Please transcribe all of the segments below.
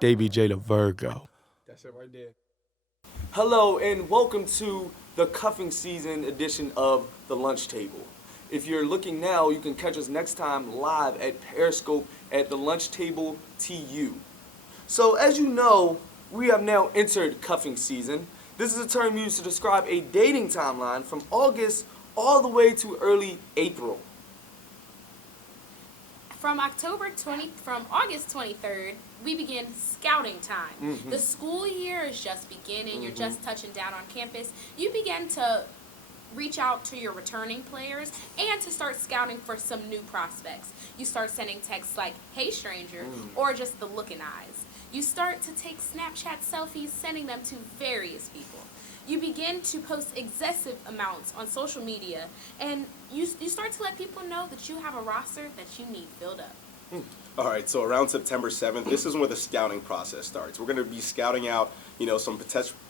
they be J the Virgo. That's it right there. Hello and welcome to the cuffing season edition of the lunch table. If you're looking now, you can catch us next time live at Periscope at the lunch table TU. So as you know, we have now entered cuffing season. This is a term used to describe a dating timeline from August all the way to early April. From August 23rd, we begin scouting time. Mm-hmm. The school year is just beginning. You're just touching down on campus. You begin to reach out to your returning players and to start scouting for some new prospects. You start sending texts like, "Hey stranger," or just the looking eyes. You start to take Snapchat selfies, sending them to various people. You begin to post excessive amounts on social media, and you start to let people know that you have a roster that you need filled up. All right, so around September 7th, this is where the scouting process starts. We're going to be scouting out, some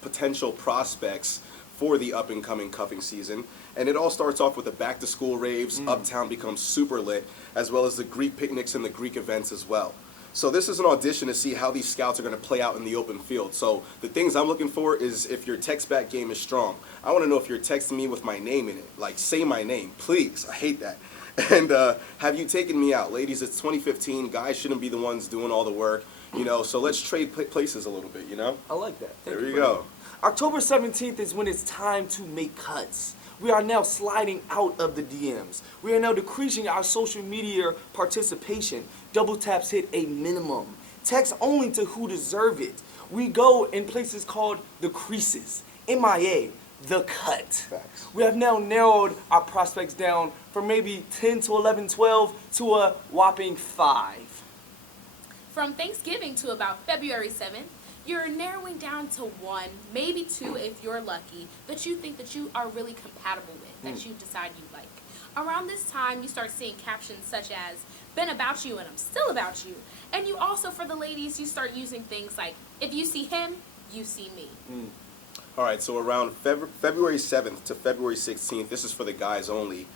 potential prospects for the up-and-coming cuffing season. And it all starts off with the back-to-school raves, Uptown becomes super lit, as well as the Greek picnics and the Greek events as well. So this is an audition to see how these scouts are going to play out in the open field. So the things I'm looking for is if your text back game is strong. I want to know if you're texting me with my name in it. Like, say my name, please. I hate that. And have you taken me out? Ladies, it's 2015. Guys shouldn't be the ones doing all the work. So let's trade places a little bit, I like that. There you go. October 17th is when it's time to make cuts. We are now sliding out of the DMs. We are now decreasing our social media participation. Double taps hit a minimum. Text only to who deserve it. We go in places called the creases, MIA, the cut. Facts. We have now narrowed our prospects down from maybe 10 to 11, 12 to a whopping 5. From Thanksgiving to about February 7th, you're narrowing down to 1, maybe 2 if you're lucky, that you think that you are really compatible with, that you decide you like. Around this time, you start seeing captions such as, "Been about you and I'm still about you." And you also, for the ladies, you start using things like, "If you see him, you see me." All right, so around February 7th to February 16th, this is for the guys only,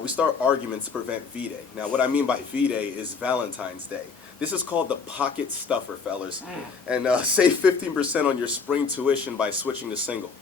we start arguments to prevent V-Day. Now, what I mean by V-Day is Valentine's Day. This is called the pocket stuffer, fellas. And save 15% on your spring tuition by switching to single.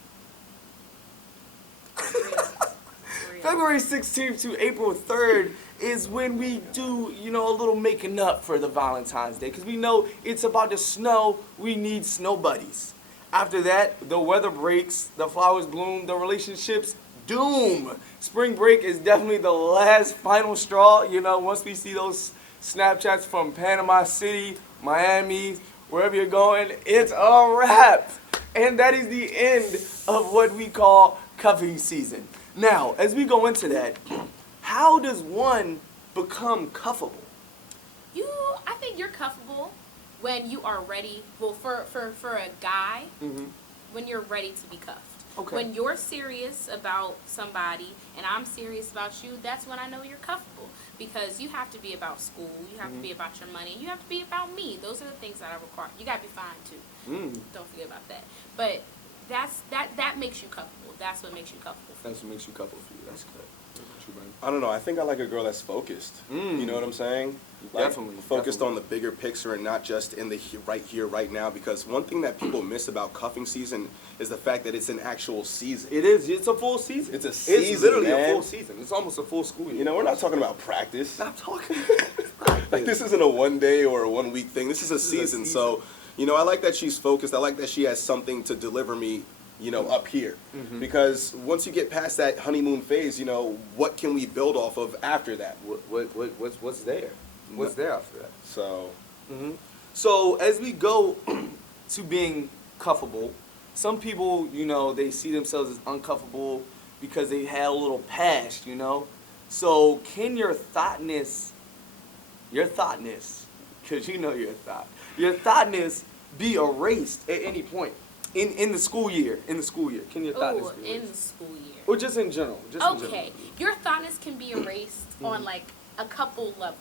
February 16th to April 3rd is when we do, a little making up for the Valentine's Day. Because we know it's about to snow, we need snow buddies. After that, the weather breaks, the flowers bloom, the relationships doom. Spring break is definitely the last final straw, once we see those Snapchats from Panama City, Miami, wherever you're going, it's a wrap. And that is the end of what we call cuffing season. Now, as we go into that, how does one become cuffable? I think you're cuffable when you are ready. Well, for a guy, when you're ready to be cuffed. Okay. When you're serious about somebody and I'm serious about you, that's when I know you're cuffable. Because you have to be about school, you have to be about your money, you have to be about me. Those are the things that I require. You got to be fine too. Don't forget about that. But that makes you cuffable. That's what makes you cuffable. That's what makes you cuffable for you. That's good. I don't know. I think I like a girl that's focused. You know what I'm saying? Like, Definitely. Focused on the bigger picture and not just in the right here, right now. Because one thing that people miss about cuffing season is the fact that it's an actual season. It is. It's a full season. It's a season, It's literally man. a full season. It's almost a full school year. We're not talking about practice. Stop talking. Like, this isn't a 1 day or a 1 week thing. This is a season. So, I like that she's focused. I like that she has something to deliver me, up here. Because once you get past that honeymoon phase, what can we build off of after that? What's there? What's there after that? So, So as we go to being cuffable, some people, they see themselves as uncuffable because they had a little past, So can your thoughtness, because you're a thought, your thoughtness be erased at any point in the school year? Can your thoughtness be erased? In the school year. Or just in general? Your thoughtness can be erased on like a couple levels.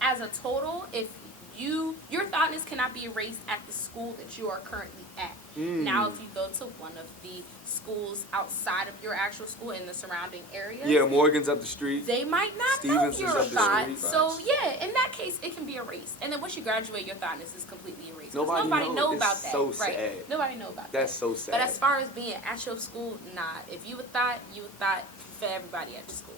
As a total, if your thoughtness cannot be erased at the school that you are currently at. Now, if you go to one of the schools outside of your actual school in the surrounding areas, Yeah, Morgan's up the street. they might not Stevenson's know up your the thought. street. So yeah, in that case, it can be erased. And then once you graduate, your thoughtness is completely erased. 'Cause Nobody know knows. about It's that, so right? sad. Nobody know about That's that. so sad. But as far as being at your school, nah. If you a thought, you a thought for everybody at your school.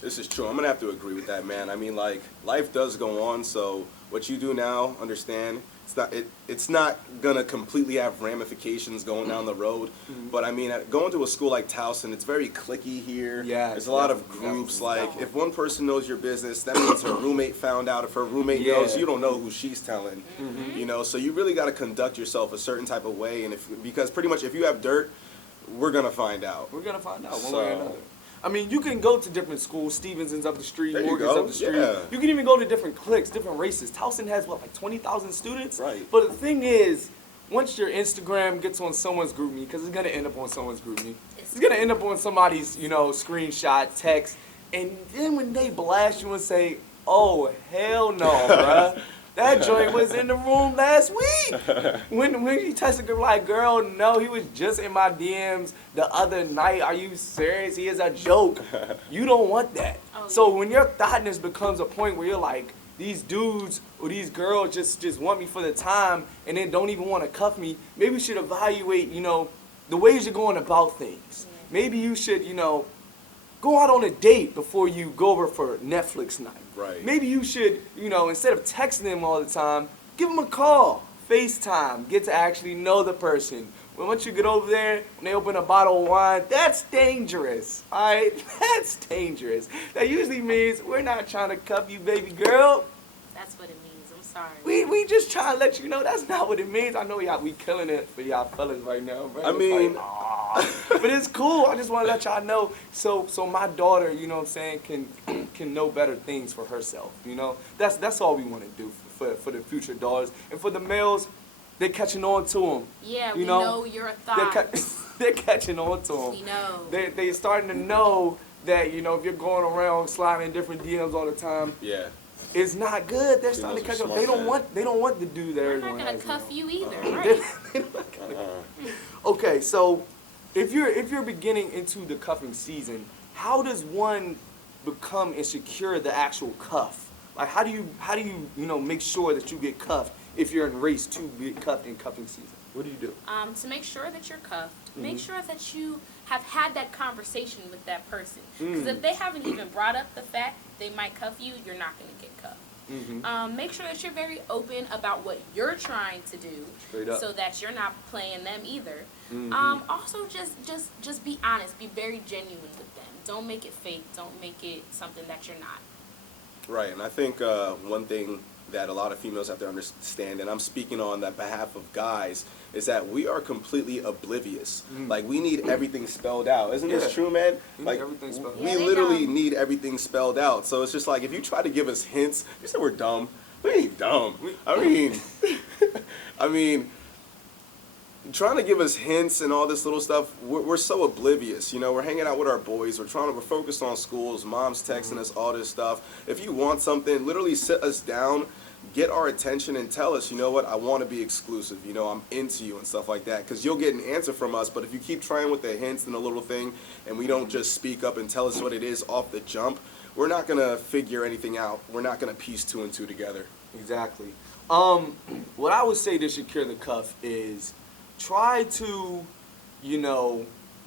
This is true. I'm gonna have to agree with that, man. I mean, like, life does go on, so what you do now, understand, it's not gonna completely have ramifications going down the road. But I mean, going to a school like Towson, it's very cliquey here. Yeah, there's a lot of definitely, groups. definitely. Like, if one person knows your business, that means her roommate found out. If her roommate knows, you don't know who she's telling. You know, so you really got to conduct yourself a certain type of way, and because pretty much if you have dirt, we're gonna find out. We're gonna find out one So- way or another. I mean, you can go to different schools. Stevenson's up the street, There you Morgan's go, up the street. yeah. You can even go to different cliques, different races. Towson has what, like 20,000 students? Right. But the thing is, once your Instagram gets on someone's group me, because it's gonna end up on someone's group me. It's gonna end up on somebody's, screenshot, text, and then when they blast you and say, "Oh hell no, bruh." That joint was in the room last week. When you texted her like, "Girl, no, he was just in my DMs the other night. Are you serious? He is a joke." You don't want that. Oh, So yeah. when your thoughtness becomes a point where you're like, these dudes or these girls just want me for the time and then don't even want to cuff me, maybe you should evaluate, the ways you're going about things. Yeah. Maybe you should, go out on a date before you go over for Netflix night. Right. Maybe you should, instead of texting them all the time, give them a call, FaceTime, get to actually know the person. But once you get over there, when they open a bottle of wine, that's dangerous, all right? That's dangerous. That usually means we're not trying to cuff you, baby girl. That's what it means. I'm sorry. We just trying to let you know that's not what it means. I know we killing it for y'all fellas right now, bro. I It's mean- like, aw. But it's cool. I just want to let y'all know. So my daughter, you know what I'm saying, can know better things for herself. That's all we want to do for the future daughters and for the males. They're catching on to them. Yeah, we know you're a thought. They're catching on to them. We know. They're starting to know that if you're going around sliding different DMs all the time, Yeah. it's not good. They're starting to Females catch are up. They smart, don't man. want the dude that We're everyone not gonna has, cuff you either, They're right? not gonna- Okay, so if you're beginning into the cuffing season, how does one become and secure the actual cuff? Like how do you make sure that you get cuffed if you're in race to get cuffed in cuffing season? What do you do? To make sure that you're cuffed, make sure that you have had that conversation with that person. Because if they haven't even brought up the fact they might cuff you, you're not going to get cuffed. Make sure that you're very open about what you're trying to do, Straight up. so that you're not playing them either. Also, just be honest. Be very genuine with them. Don't make it fake. Don't make it something that you're not. Right, and I think one thing that a lot of females have to understand, and I'm speaking on the behalf of guys, is that we are completely oblivious. Like, we need everything spelled out. Isn't Yeah. this true, man? We need Like, everything spelled out. we Yeah, they literally dumb. need everything spelled out. So it's just like, if you try to give us hints, you said we're dumb. We ain't dumb. I mean, trying to give us hints and all this little stuff, we're so oblivious. We're hanging out with our boys. We're focused on schools. Mom's texting us all this stuff. If you want something, literally sit us down, get our attention, and tell us, you know what, I want to be exclusive. I'm into you and stuff like that. Because you'll get an answer from us. But if you keep trying with the hints and the little thing, and we don't just speak up and tell us what it is off the jump, we're not going to figure anything out. We're not going to piece two and two together. Exactly. What I would say to secure the cuff is try to,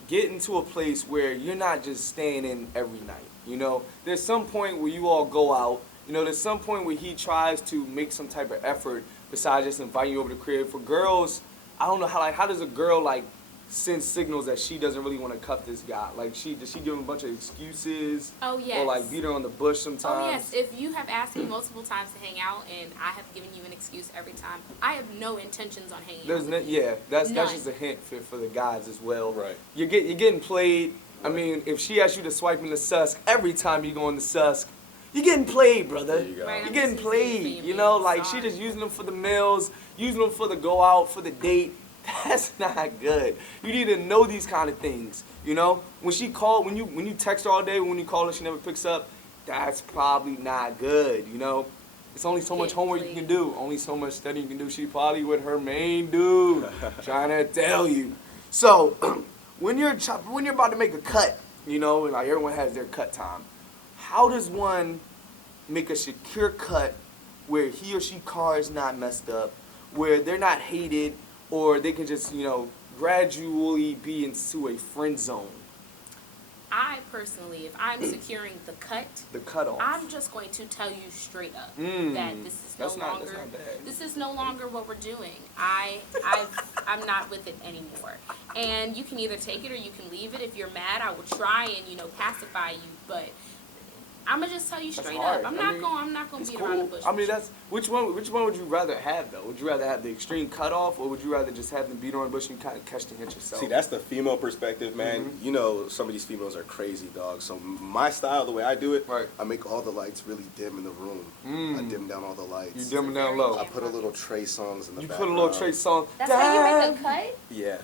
get into a place where you're not just staying in every night. There's some point where you all go out. There's some point where he tries to make some type of effort besides just inviting you over to the crib. For girls, I don't know how does a girl send signals that she doesn't really want to cuff this guy? Like, does she give him a bunch of excuses? Oh, yes. Or beat her on the bush sometimes? Oh, yes. If you have asked me multiple times to hang out and I have given you an excuse every time, I have no intentions on hanging out with you. That's None. just a hint for the guys as well. Right. You're getting played. I mean, if she asks you to swipe in the Susk every time you go in the Susk, you're getting played, brother. There you go. Right, You're I'm getting just using played. you, Like, she sorry. just using them for the meals, using them for the go out, for the date. That's not good. You need to know these kind of things. When she called, when you text her all day, when you call her, she never picks up. That's probably not good. It's only so much Get homework you played. can do. Only so much studying you can do. She probably with her main dude trying to tell you. So when you're about to make a cut, you know, and like everyone has their cut time. How does one make a secure cut where he or she car is not messed up, where they're not hated, or they can just, you know, gradually be into a friend zone? I personally, if I'm securing the cutoff. I'm just going to tell you straight up that this is That's not bad. this is no longer what we're doing. I'm not with it anymore. And you can either take it or you can leave it. If you're mad, I will try and, you know, pacify you, but I'm gonna just tell you straight hard. up. I'm not gonna It's beat around the cool. bush. I mean, that's which one would you rather have though? Would you rather have the extreme cutoff, or would you rather just have them beat around the bush and kind of catch the hint yourself? See, that's the female perspective, man. Mm-hmm. You know, some of these females are crazy, dog. So my style, the way I do it, Right. I make all the lights really dim in the room. I dim down all the lights. You dim them down low. I put a little Trey songs in the You put background. a little Trey song. That's how you make a cut? Yeah.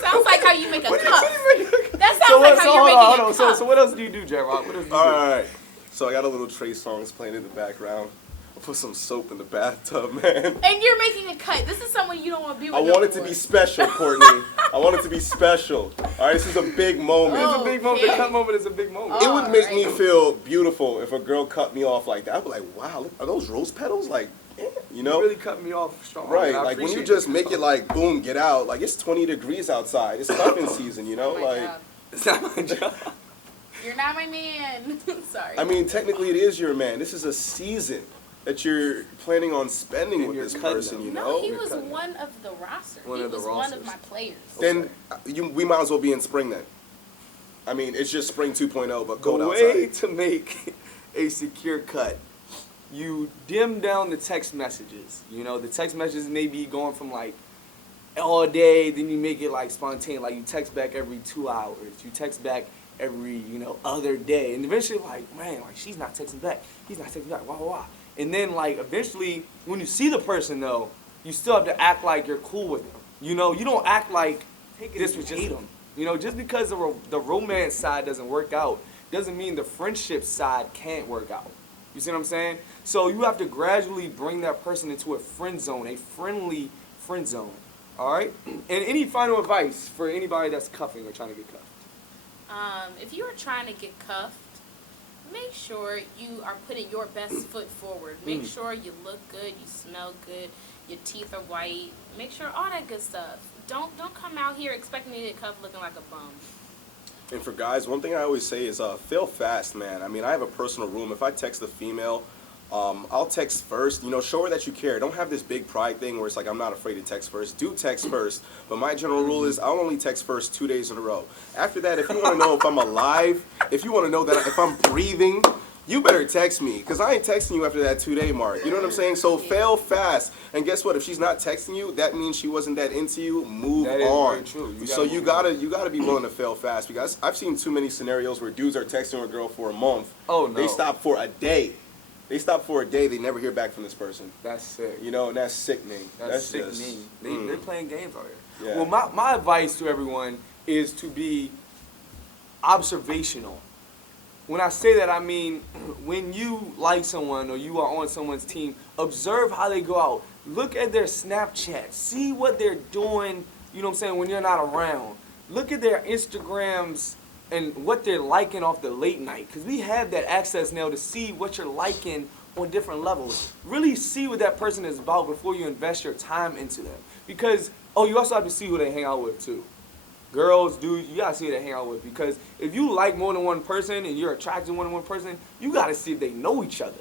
Sounds like how you make a cup. That sounds So like what? how So you're hold making on, hold a on. cup. So what else do you do, J-Rock? What else do you All do? right, all right. So I got a little Trey songs playing in the background. I put some soap in the bathtub, man. And you're making a cut. This is someone you don't want to be with. I want it to be special, Courtney. I want it to be special. All right, this is a big moment. It's a big moment. The cut moment is a big moment. It would make me Alright. feel beautiful if a girl cut me off like that. I'd be like, wow, look, are those rose petals? Like, yeah, you know? You really cut me off strong. Right, and I like when you appreciate just make it like, boom, get out. Like, it's 20 degrees outside. It's cuffing season, you know? Oh my Like, God. It's not my job. You're not my man. Sorry. I mean, technically it is your man. This is a season that you're planning on spending And with you're this cutting person, them. you no, know? he You're was cutting. one of the roster. One he of the was one of rosters. my players. Then we might as well be in spring then. I mean, it's just spring 2.0, but The cold way outside. to make a secure cut, you dim down the text messages. You know, the text messages may be going from like all day, then you make it like spontaneous. Like you text back every 2 hours. You text back every, you know, other day. And eventually like, man, like she's not texting back. He's not texting back. Wah, wah, wah. And then like eventually when you see the person though, you still have to act like you're cool with them. You know, you don't act like this was just him. You know, just because the romance side doesn't work out doesn't mean the friendship side can't work out. You see what I'm saying? So you have to gradually bring that person into a friend zone, a friendly friend zone. All right? And any final advice for anybody that's cuffing or trying to get cuffed? If you are trying to get cuffed, make sure you are putting your best foot forward. Make sure you look good, you smell good, your teeth are white. Make sure all that good stuff. Don't come out here expecting me to get cuffed looking like a bum. And for guys, one thing I always say is fail fast, man. I mean, I have a personal rule. If I text a female, I'll text first. You know, show her that you care. Don't have this big pride thing where it's like I'm not afraid to text first. Do text first. But my general rule is I'll only text first 2 days in a row. After that, if you want to know if I'm alive, if you want to know that if I'm breathing, you better text me, because I ain't texting you after that 2-day mark. You know what I'm saying? So fail fast. And guess what? If she's not texting you, that means she wasn't that into you. Move That is on. very true. You So gotta you move gotta be willing to fail fast, because I've seen too many scenarios where dudes are texting a girl for a month. Oh, no. They stop for a day. They never hear back from this person. That's sick. You know, and that's sickening. That's just, sickening. They're playing games out here. Yeah. Well, my advice to everyone is to be observational. When I say that, I mean when you like someone or you are on someone's team, observe how they go out. Look at their Snapchat. See what they're doing, you know what I'm saying, when you're not around. Look at their Instagrams and what they're liking off the late night. Because we have that access now to see what you're liking on different levels. Really see what that person is about before you invest your time into them. Because, you also have to see who they hang out with too. Girls, dudes, you gotta see who they hang out with, because if you like more than one person and you're attracted to more than one person, you gotta see if they know each other.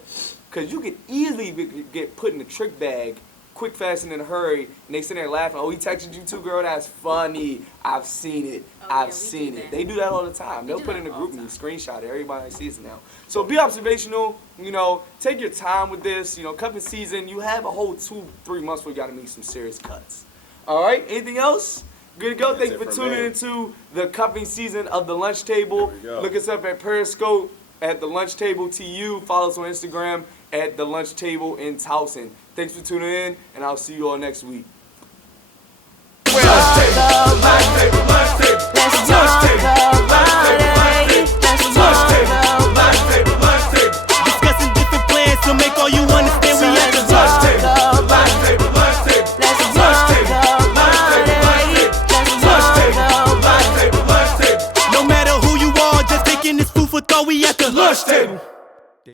Because you could easily get put in a trick bag, quick, fast, and in a hurry, and they sit there laughing. Oh, he texted you too, girl? That's funny. I've seen it. Oh, yeah, I've we seen do it. that. They do that all the time. They'll do put that it in a all group the and you time. screenshot it. Everybody sees it now. So be observational. You know, take your time with this. You know, cuffing season, you have a whole 2-3 months where you gotta make some serious cuts. All right. Anything else? Good to go. That's Thanks it for for tuning me. into the cuffing season of the Lunch Table. There we go. Look us up at Periscope at the Lunch Table TU. Follow us on Instagram at the Lunch Table in Towson. Thanks for tuning in, and I'll see you all next week. The